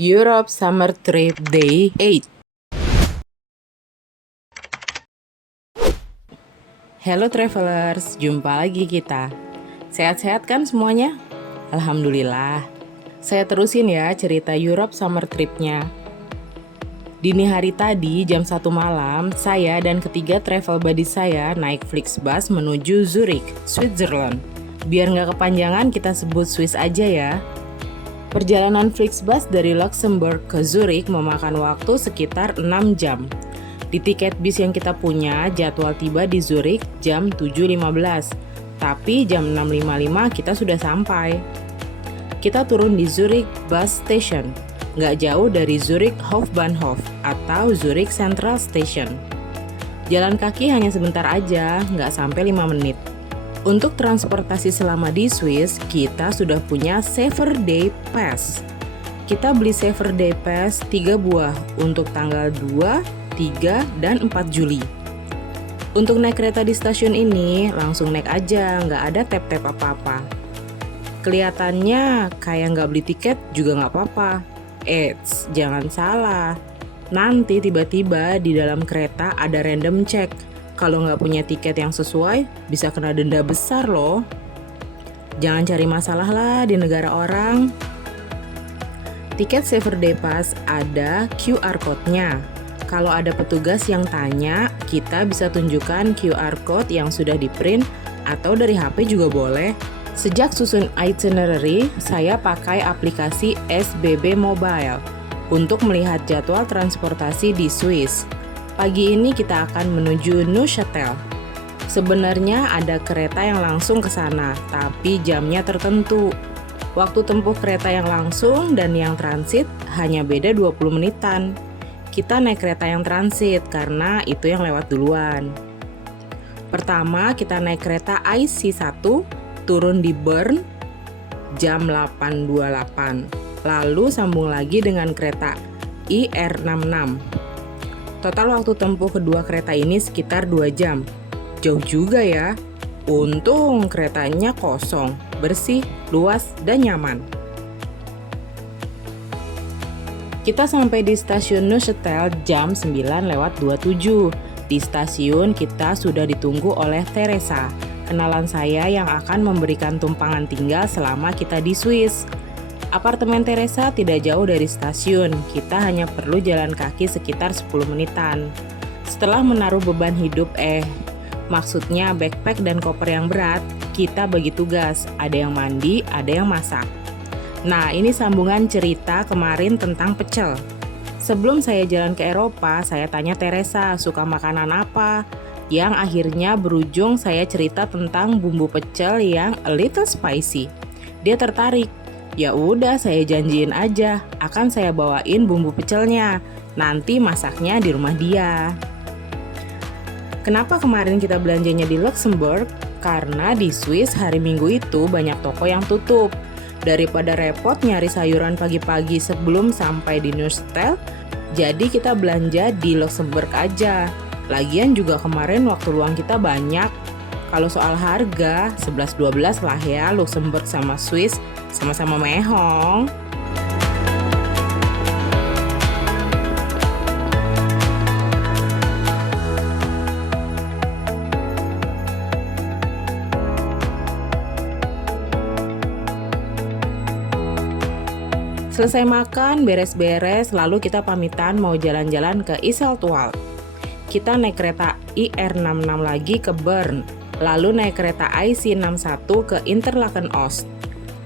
Europe Summer Trip Day 8. Hello travelers, jumpa lagi kita. Sehat-sehat kan semuanya? Alhamdulillah. Saya terusin ya cerita Europe Summer Trip-nya. Dini hari tadi jam 1 malam, saya dan ketiga travel buddy saya naik Flixbus menuju Zurich, Switzerland. Biar nggak kepanjangan kita sebut Swiss aja ya. Perjalanan Flixbus dari Luxembourg ke Zurich memakan waktu sekitar 6 jam. Di tiket bis yang kita punya, jadwal tiba di Zurich jam 7.15. Tapi jam 6.55 kita sudah sampai. Kita turun di Zurich Bus Station, nggak jauh dari Zurich Hauptbahnhof atau Zurich Central Station. Jalan kaki hanya sebentar aja, nggak sampai 5 menit. Untuk transportasi selama di Swiss, kita sudah punya Saver Day Pass. Kita beli Saver Day Pass 3 buah untuk tanggal 2, 3, dan 4 Juli. Untuk naik kereta di stasiun ini, langsung naik aja, nggak ada tap-tap apa-apa. Kelihatannya kayak nggak beli tiket juga nggak apa-apa. Eits, jangan salah. Nanti tiba-tiba di dalam kereta ada random check. Kalau nggak punya tiket yang sesuai, bisa kena denda besar loh. Jangan cari masalah lah di negara orang. Tiket Saver Day Pass ada QR code-nya. Kalau ada petugas yang tanya, kita bisa tunjukkan QR code yang sudah di-print atau dari HP juga boleh. Sejak susun itinerary, saya pakai aplikasi SBB Mobile untuk melihat jadwal transportasi di Swiss. Pagi ini kita akan menuju Neuchâtel. Sebenarnya ada kereta yang langsung ke sana, tapi jamnya tertentu. Waktu tempuh kereta yang langsung dan yang transit hanya beda 20 menitan. Kita naik kereta yang transit karena itu yang lewat duluan. Pertama kita naik kereta IC1, turun di Bern jam 8.28. Lalu sambung lagi dengan kereta IR66. Total waktu tempuh kedua kereta ini sekitar 2 jam. Jauh juga ya. Untung keretanya kosong, bersih, luas, dan nyaman. Kita sampai di stasiun Neuchâtel jam 9:27. Di stasiun kita sudah ditunggu oleh Teresa, kenalan saya yang akan memberikan tumpangan tinggal selama kita di Swiss. Apartemen Teresa tidak jauh dari stasiun, kita hanya perlu jalan kaki sekitar 10 menitan. Setelah menaruh beban hidup maksudnya backpack dan koper yang berat, kita bagi tugas, ada yang mandi, ada yang masak. Nah, ini sambungan cerita kemarin tentang pecel. Sebelum saya jalan ke Eropa, saya tanya Teresa suka makanan apa, yang akhirnya berujung saya cerita tentang bumbu pecel yang a little spicy. Dia tertarik. Ya udah, saya janjiin aja akan saya bawain bumbu pecelnya. Nanti masaknya di rumah dia. Kenapa kemarin kita belanjanya di Luxembourg? Karena di Swiss hari Minggu itu banyak toko yang tutup. Daripada repot nyari sayuran pagi-pagi sebelum sampai di Neuchâtel, jadi kita belanja di Luxembourg aja. Lagian juga kemarin waktu luang kita banyak. Kalau soal harga, 11-12 lah ya, Luxembourg sama Swiss sama-sama mehong. Selesai makan, beres-beres, lalu kita pamitan mau jalan-jalan ke Iseltwald. Kita naik kereta IR66 lagi ke Bern, lalu naik kereta IC61 ke Interlaken Oost.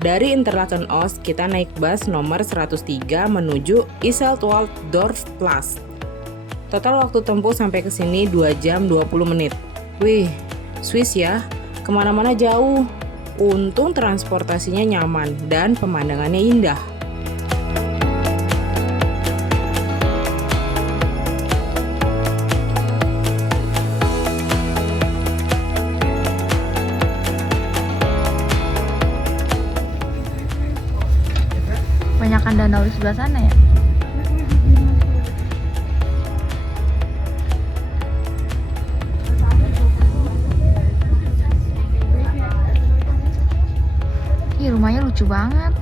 Dari Interlaken Oost, kita naik bus nomor 103 menuju Iseltwald Dorfplatz. Total waktu tempuh sampai ke sini 2 jam 20 menit. Wih, Swiss ya, kemana-mana jauh. Untung transportasinya nyaman dan pemandangannya indah. Banyakan danau di sebelah sana ya. Ih, rumahnya lucu banget.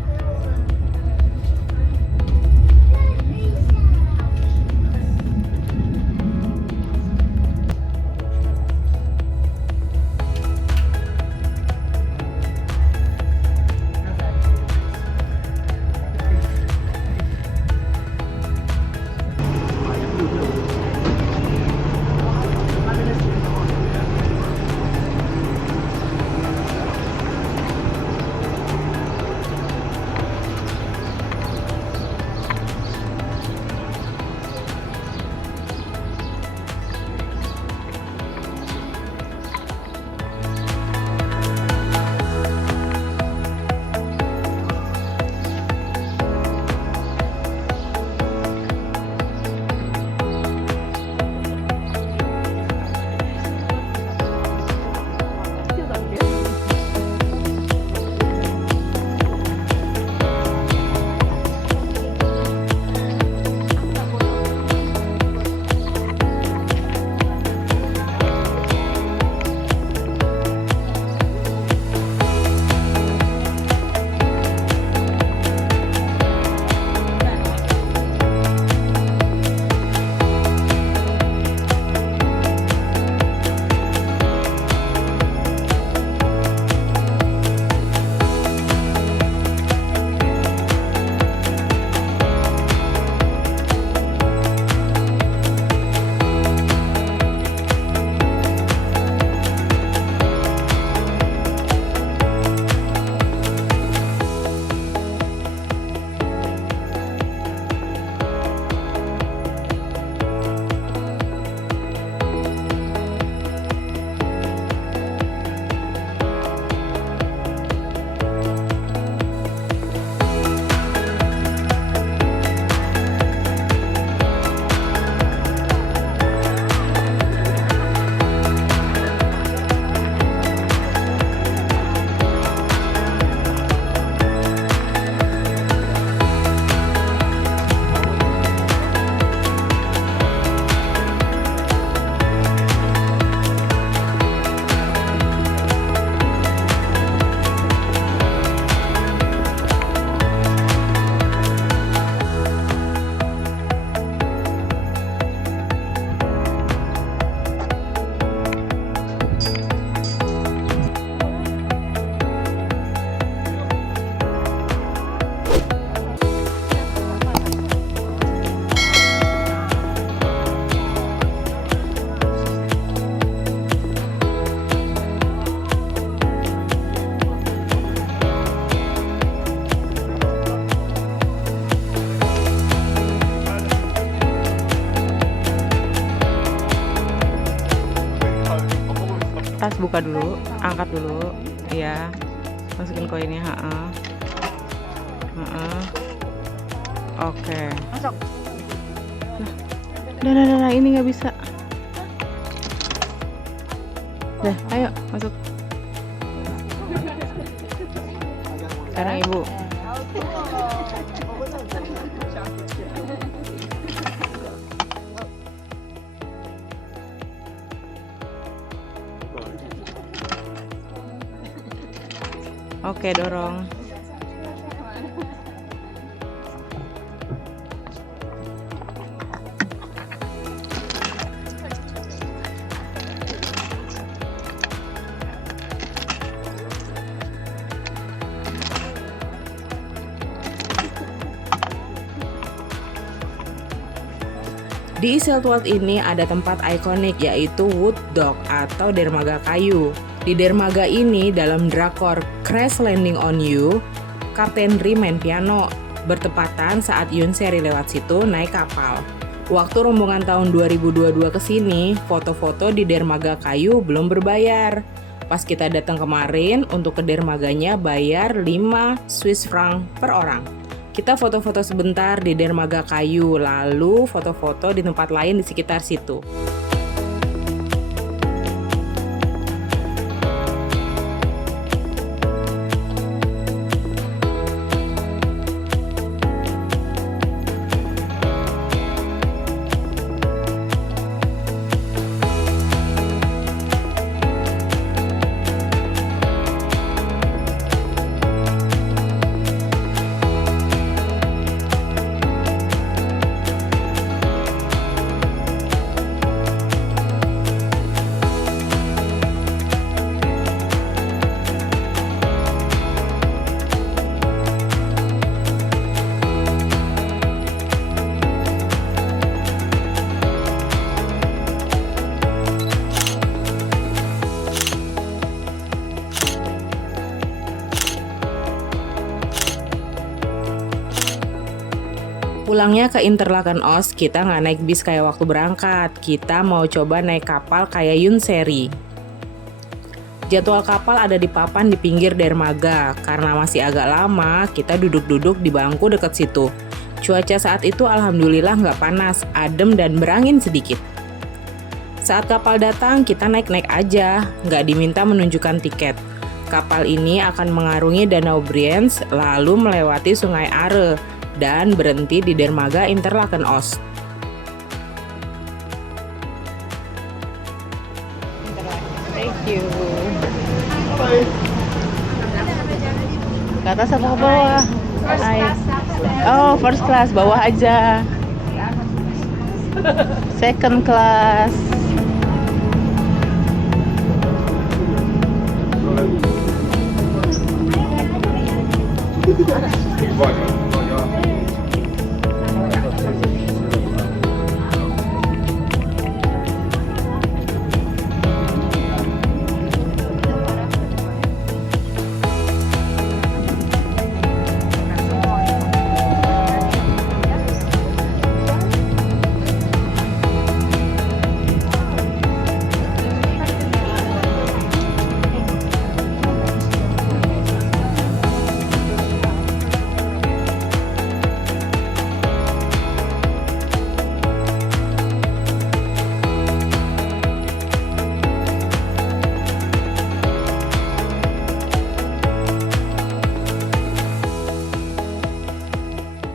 buka dulu, angkat dulu, ya, masukin koinnya, Oke. Masuk. Nah, ini nggak bisa. Dah, ayo masuk. Sekarang ibu. Oke, dorong. Di Easel World ini ada tempat ikonik yaitu Wood Dock atau dermaga kayu. Di dermaga ini dalam drakor Crash Landing on You, Kapten Ri main piano. Bertepatan saat Yoon Seri lewat situ naik kapal. Waktu rombongan tahun 2022 ke sini, foto-foto di dermaga kayu belum berbayar. Pas kita datang kemarin, untuk ke dermaganya bayar 5 Swiss franc per orang. Kita foto-foto sebentar di dermaga kayu, lalu foto-foto di tempat lain di sekitar situ. Pulangnya ke Interlaken Ost, kita nggak naik bis kayak waktu berangkat. Kita mau coba naik kapal kayak Yoon Seri. Jadwal kapal ada di papan di pinggir dermaga. Karena masih agak lama, kita duduk-duduk di bangku deket situ. Cuaca saat itu alhamdulillah nggak panas, adem dan berangin sedikit. Saat kapal datang, kita naik-naik aja, nggak diminta menunjukkan tiket. Kapal ini akan mengarungi Danau Brienz, lalu melewati Sungai Are, dan berhenti di dermaga Interlaken Ost. Thank you. Ke atas apa ke bawah? Oh, first class, bawah aja. Second class.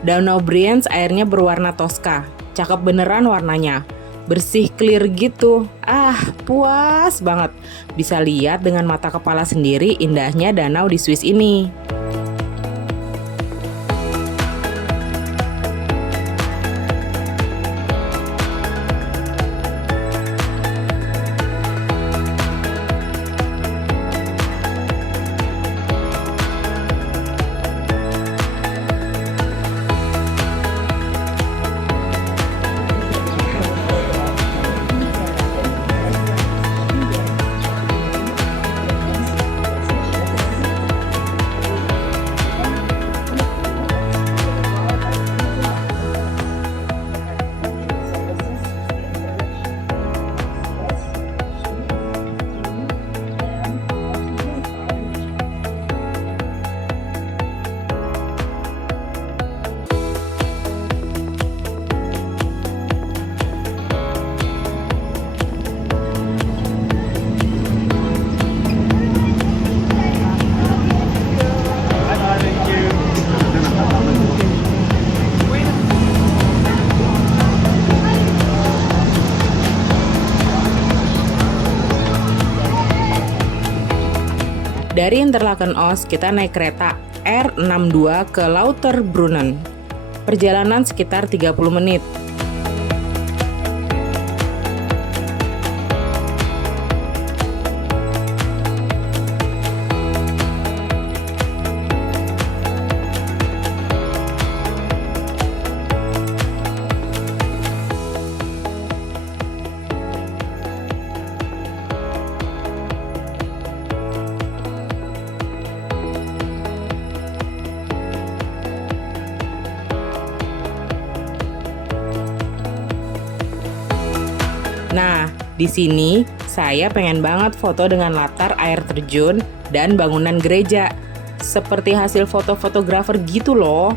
Danau Brienz airnya berwarna toska, cakep beneran warnanya. Bersih clear gitu, puas banget. Bisa lihat dengan mata kepala sendiri indahnya danau di Swiss ini. Dari Interlaken Ost, kita naik kereta R62 ke Lauterbrunnen. Perjalanan sekitar 30 menit. Nah, di sini saya pengen banget foto dengan latar air terjun dan bangunan gereja. Seperti hasil foto fotografer gitu loh.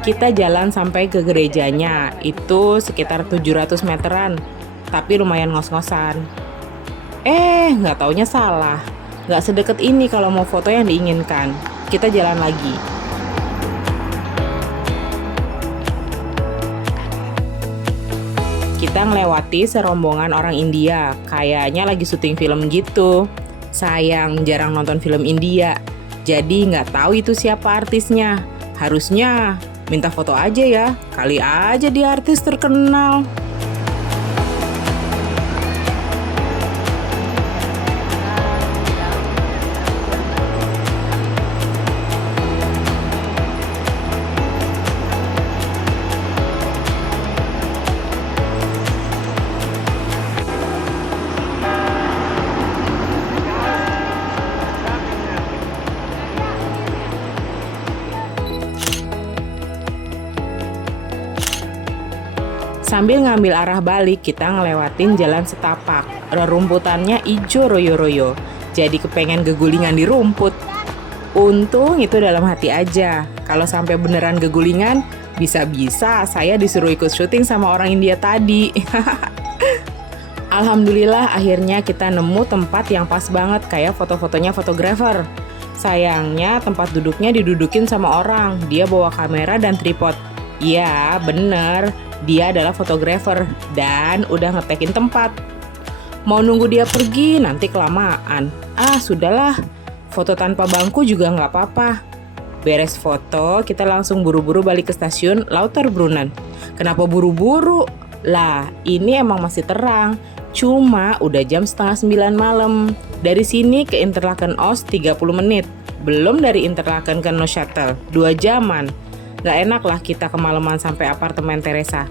Kita jalan sampai ke gerejanya, itu sekitar 700 meteran, tapi lumayan ngos-ngosan. Nggak taunya salah. Nggak sedekat ini kalau mau foto yang diinginkan. Kita jalan lagi. Kita ngelewati serombongan orang India, kayaknya lagi syuting film gitu. Sayang, jarang nonton film India, jadi nggak tahu itu siapa artisnya. Harusnya minta foto aja ya, kali aja dia artis terkenal. Sambil ngambil arah balik, kita ngelewatin jalan setapak. Rerumputannya ijo royo-royo, jadi kepengen gegulingan di rumput. Untung itu dalam hati aja. Kalau sampai beneran gegulingan, bisa-bisa saya disuruh ikut syuting sama orang India tadi. Alhamdulillah akhirnya kita nemu tempat yang pas banget kayak foto-fotonya fotografer. Sayangnya tempat duduknya didudukin sama orang. Dia bawa kamera dan tripod. Ya, bener. Dia adalah fotografer dan udah ngetekin tempat. Mau nunggu dia pergi nanti kelamaan. Sudahlah. Foto tanpa bangku juga nggak apa-apa. Beres foto, kita langsung buru-buru balik ke stasiun Lauterbrunnen. Kenapa buru-buru? Lah, ini emang masih terang. Cuma udah jam 8:30 malam. Dari sini ke Interlaken Ost 30 menit. Belum dari Interlaken ke Neuchâtel, 2 jaman. Gak enak lah kita kemalaman sampai apartemen Teresa.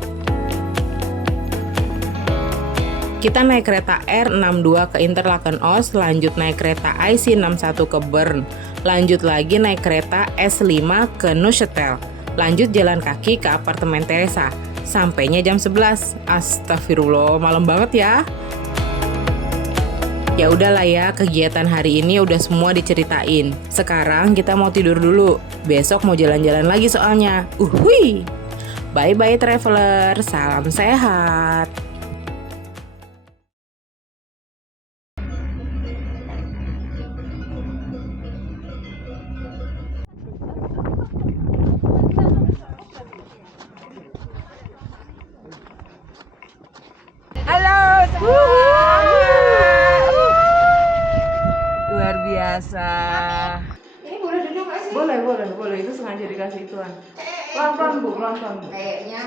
Kita naik kereta R62 ke Interlaken Ost, lanjut naik kereta IC61 ke Bern, lanjut lagi naik kereta S5 ke Neuchâtel, lanjut jalan kaki ke apartemen Teresa. Sampainya jam 11. Astagfirullah, malam banget ya. Ya udahlah ya, kegiatan hari ini udah semua diceritain. Sekarang kita mau tidur dulu. Besok mau jalan-jalan lagi soalnya. Uhui. Bye-bye traveler, salam sehat. Halo semua. Luar biasa. Ini boleh duduk nggak sih? Boleh. Itu sengaja dikasih ituan. Pelan-pelan Bu. Kayaknya